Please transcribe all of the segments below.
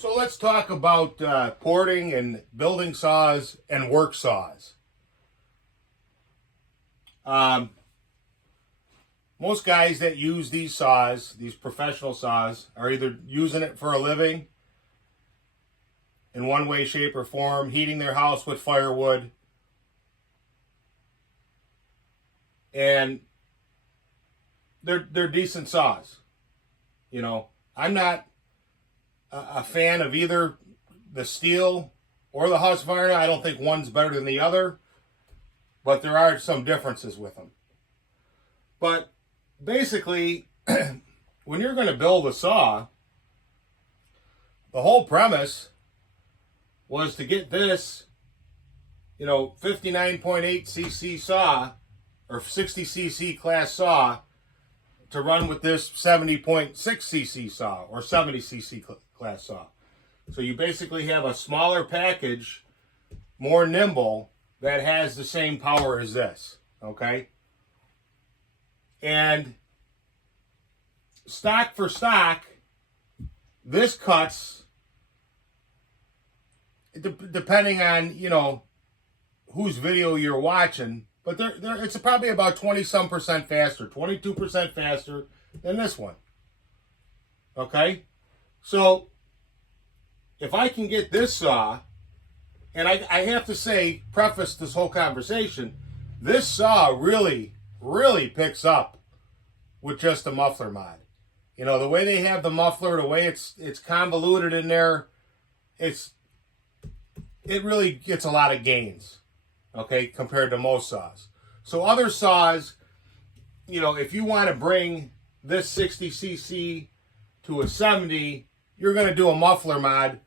So let's talk about porting and building saws and work saws. Most guys that use these saws, these professional saws, are either using it for a living in one way, shape, or form, heating their house with firewood, and they're decent saws. You know, I'm not a fan of either the Stihl or the Husqvarna. I don't think one's better than the other, but there are some differences with them. But basically, when you're going to build a saw, the whole premise was to get this, 59.8 cc saw or 60 cc class saw to run with this 70.6 cc saw or 70 cc class saw. So you basically have a smaller package, more nimble, that has the same power as this, okay? And stock for stock, this cuts, depending on, whose video you're watching, but it's probably about 20-some% faster, 22% faster than this one. Okay? So, if I can get this saw, and I have to say, preface this whole conversation, this saw really, really picks up with just a muffler mod. The way they have the muffler, the way it's convoluted in there, it really gets a lot of gains, okay, compared to most saws. So other saws, if you want to bring this 60 cc to a 70, you're going to do a muffler mod,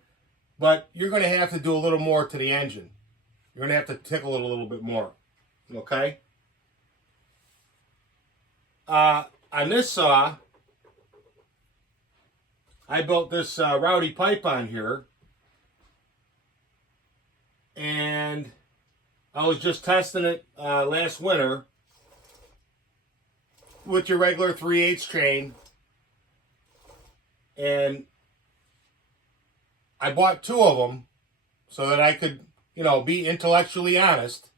but you're going to have to do a little more to the engine. You're going to have to tickle it a little bit more, okay? On this saw, I built this rowdy pipe on here, and I was just testing it last winter with your regular 3/8 chain, and I bought two of them so that I could, be intellectually honest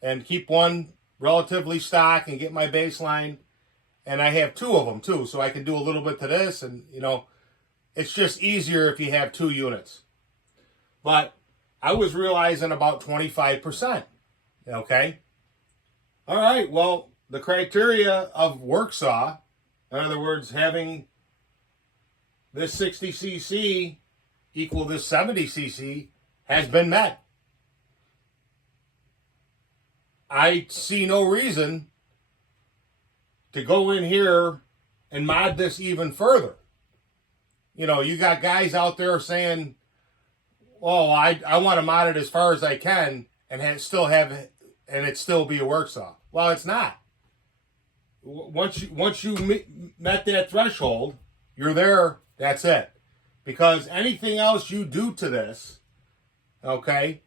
and keep one relatively stock and get my baseline. And I have two of them too, so I can do a little bit to this, and it's just easier if you have two units. But I was realizing about 25%. Okay? All right, well, the criteria of work saw, in other words, having this 60 cc equal this 70 cc, has been met. I see no reason to go in here and mod this even further. You got guys out there saying, "Oh, I want to mod it as far as I can and it still be a work saw." Well, it's not. Once you met that threshold, you're there. That's it. Because anything else you do to this, okay,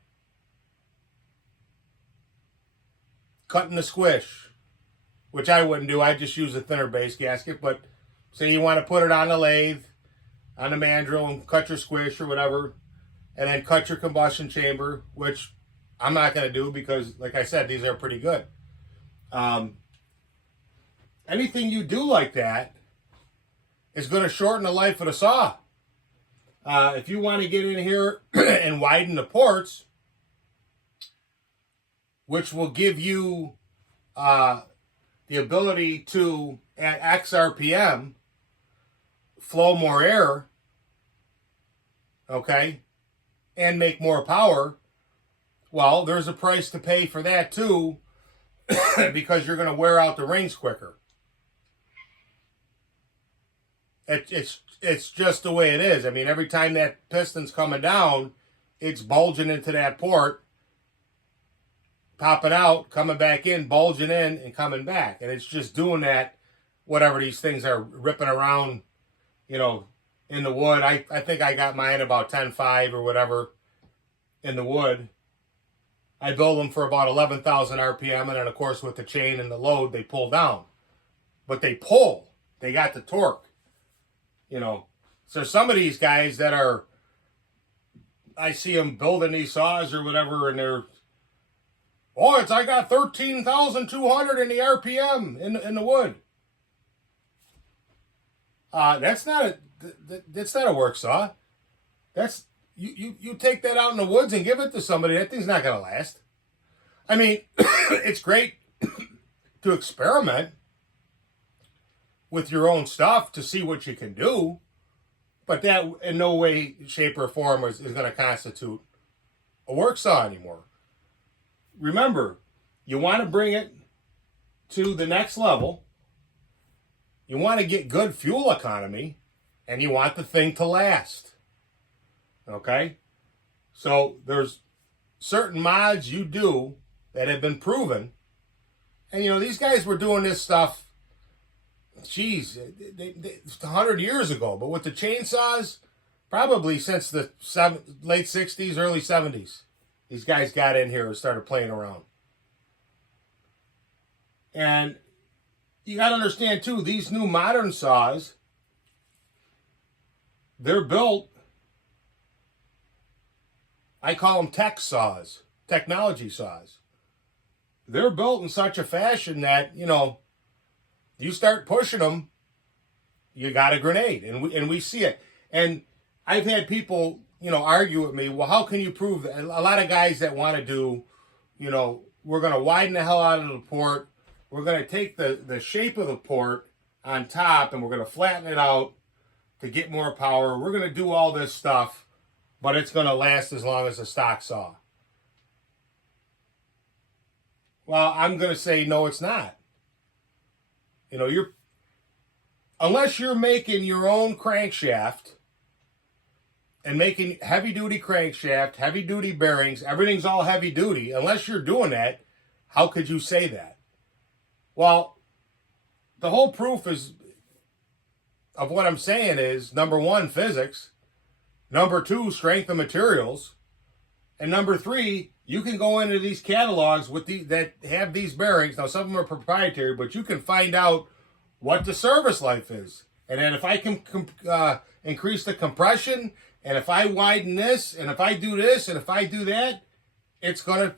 cutting the squish, which I wouldn't do. I just use a thinner base gasket. But say you want to put it on the lathe, on the mandrel, and cut your squish or whatever, and then cut your combustion chamber, which I'm not going to do because, like I said, these are pretty good. Anything you do like that is going to shorten the life of the saw. If you want to get in here and widen the ports, which will give you the ability to, at X RPM, flow more air, okay, and make more power, well, there's a price to pay for that too, because you're going to wear out the rings quicker. It's just the way it is. I mean, every time that piston's coming down, it's bulging into that port, popping out, coming back in, bulging in, and coming back. And it's just doing that, whatever these things are ripping around, in the wood. I think I got mine about 10.5 or whatever in the wood. I build them for about 11,000 RPM, and then, of course, with the chain and the load, they pull down. But they pull. They got the torque. So some of these guys that are I see them building these saws or whatever, and they're, oh, I got 13,200 in the RPM in the wood. That's not a work saw. That's you take that out in the woods and give it to somebody. That thing's not gonna last. I mean, it's great to experiment with your own stuff to see what you can do, but that in no way, shape, or form is going to constitute a work saw anymore. Remember, you want to bring it to the next level. You want to get good fuel economy, and you want the thing to last. Okay? So there's certain mods you do that have been proven. And, you know, these guys were doing this stuff, geez, 100 years ago. But with the chainsaws, probably since the late 60s, early 70s, these guys got in here and started playing around. And you got to understand, too, these new modern saws, they're built, I call them tech saws, technology saws. They're built in such a fashion that, you know, you start pushing them, you got a grenade. And we see it. And I've had people, you know, argue with me, well, how can you prove that? A lot of guys that want to do, you know, we're going to widen the hell out of the port. We're going to take the shape of the port on top and we're going to flatten it out to get more power. We're going to do all this stuff, but it's going to last as long as a stock saw. Well, I'm going to say, no, it's not. You know, unless you're making your own crankshaft and making heavy-duty crankshaft, heavy-duty bearings, everything's all heavy-duty. Unless you're doing that, how could you say that? Well, the whole proof of what I'm saying is, number one, physics. Number two, strength of materials. And number three, you can go into these catalogs with that have these bearings. Now, some of them are proprietary, but you can find out what the service life is. And then if I can increase the compression, and if I widen this, and if I do this, and if I do that, it's going to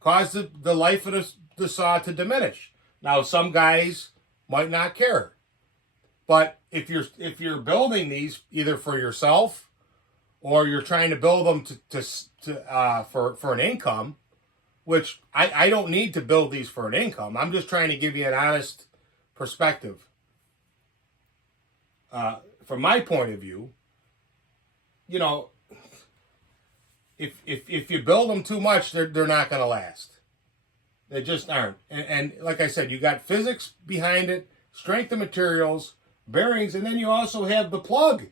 cause the life of the saw to diminish. Now, some guys might not care. But if you're building these either for yourself or you're trying to build them for an income, which I don't need to build these for an income. I'm just trying to give you an honest perspective. From my point of view, you know, if you build them too much, they're not going to last. They just aren't. And like I said, you got physics behind it, strength of materials, bearings, and then you also have the plug.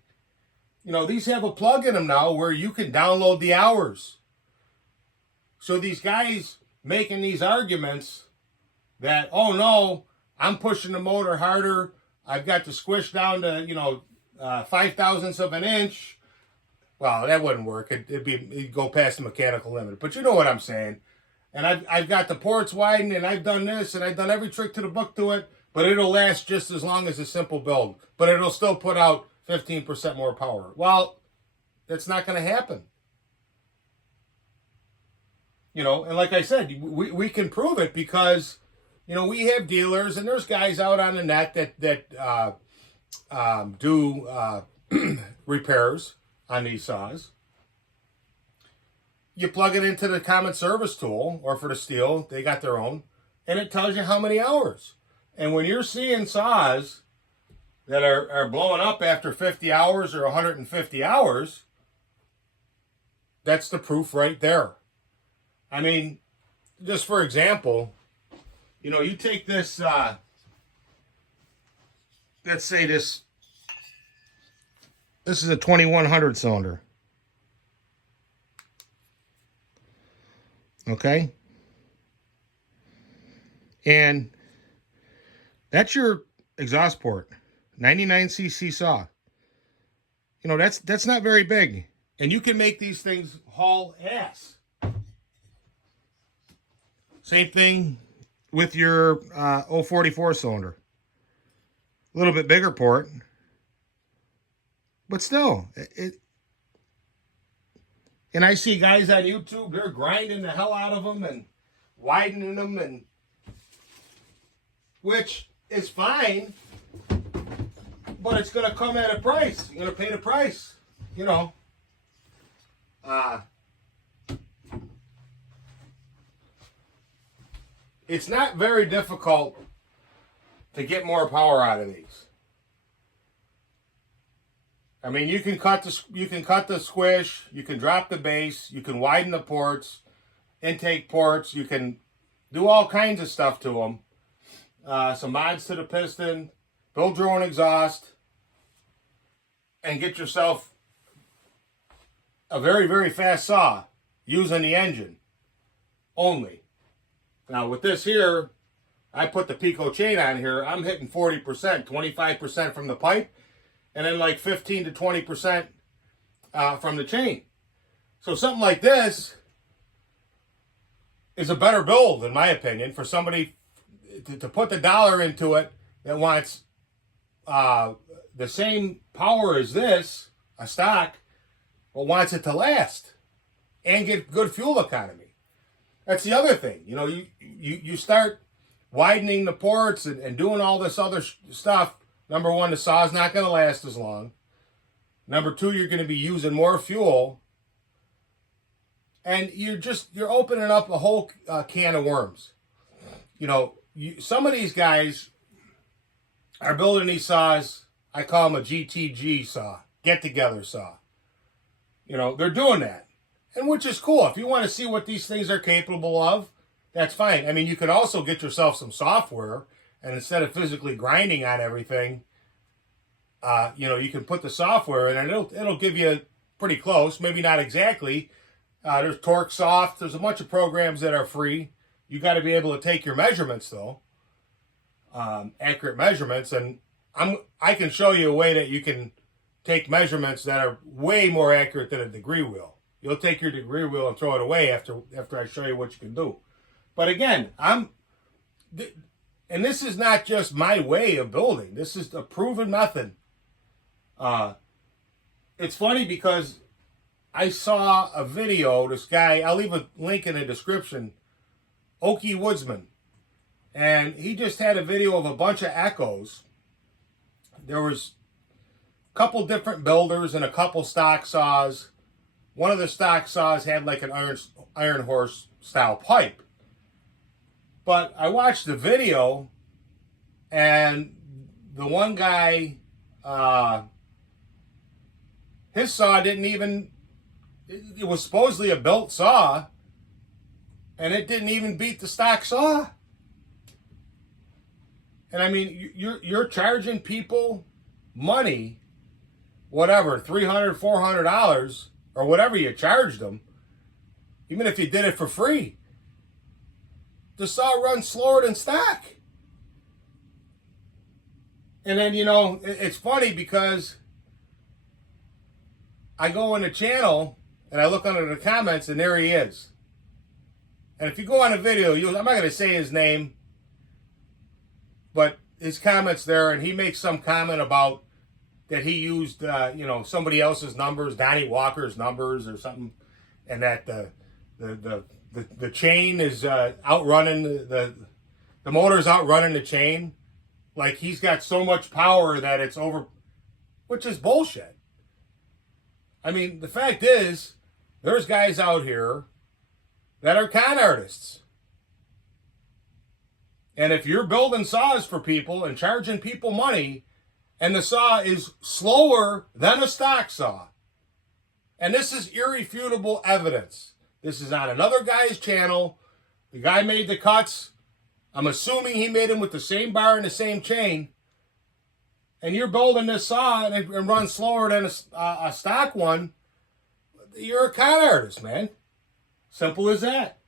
You know, these have a plug in them now where you can download the hours. So these guys making these arguments that, oh no, I'm pushing the motor harder, I've got to squish down to, you know, 5/1000ths of an inch. Well, that wouldn't work. It'd go past the mechanical limit. But you know what I'm saying. And I've got the ports widened, and I've done this, and I've done every trick to the book to it, but it'll last just as long as a simple build. But it'll still put out 15% more power. Well, that's not going to happen. You know, and like I said, we can prove it because, you know, we have dealers, and there's guys out on the net that do repairs on these saws. You plug it into the common service tool, or for the steel, they got their own, and it tells you how many hours. And when you're seeing saws that are blowing up after 50 hours or 150 hours, that's the proof right there. I mean, just for example, you know, you take this, let's say this is a 2100 cylinder. Okay? And that's your exhaust port. 99cc saw. You know, that's not very big. And you can make these things haul ass. Same thing with your 044 cylinder. A little bit bigger port. But still, And I see guys on YouTube, they're grinding the hell out of them and widening them, and which is fine, but it's going to come at a price. You're going to pay the price, you know. It's not very difficult to get more power out of these. I mean, you can cut the squish, you can drop the base, you can widen the ports, intake ports, you can do all kinds of stuff to them. Some mods to the piston, build your own exhaust, and get yourself a very, very fast saw using the engine only. Now with this here, I put the Pico chain on here. I'm hitting 40%, 25% from the pipe, and then like 15 to 20% from the chain. So something like this is a better build, in my opinion, for somebody to put the dollar into it that wants the same power as this, a stock, but wants it to last and get good fuel economy. That's the other thing. You know, you start widening the ports and doing all this other stuff. Number one, the saw's not going to last as long. Number two, you're going to be using more fuel. And you're opening up a whole can of worms. You know, some of these guys are building these saws. I call them a GTG saw, get-together saw. You know, they're doing that. And which is cool. If you want to see what these things are capable of, that's fine. I mean, you could also get yourself some software, and instead of physically grinding on everything, you know, you can put the software in, and it'll give you pretty close. Maybe not exactly. There's Torque Soft. There's a bunch of programs that are free. You got to be able to take your measurements, though, accurate measurements, and I can show you a way that you can take measurements that are way more accurate than a degree wheel. You'll take your degree wheel and throw it away after I show you what you can do. But again, and this is not just my way of building. This is a proven method. It's funny because I saw a video, this guy, I'll leave a link in the description, Okie Woodsman. And he just had a video of a bunch of echoes. There was a couple different builders and a couple stock saws. One of the stock saws had like an iron horse style pipe. But I watched the video, and the one guy, his saw didn't even, it was supposedly a built saw, and it didn't even beat the stock saw. And I mean, you're charging people money, whatever, $300, $400, or whatever you charged them, even if you did it for free. The saw runs slower than stock. And then, you know, it's funny because I go in the channel and I look under the comments, and there he is. And if you go on a video, I'm not going to say his name, but his comment's there, and he makes some comment about that he used, you know, somebody else's numbers, Donnie Walker's numbers or something, and that the chain is outrunning the motor's outrunning the chain. Like he's got so much power that it's over, which is bullshit. I mean, the fact is, there's guys out here that are con artists. And if you're building saws for people and charging people money, and the saw is slower than a stock saw, and this is irrefutable evidence. This is on another guy's channel. The guy made the cuts. I'm assuming he made them with the same bar and the same chain. And you're building this saw and it runs slower than a stock one. You're a con artist, man. Simple as that.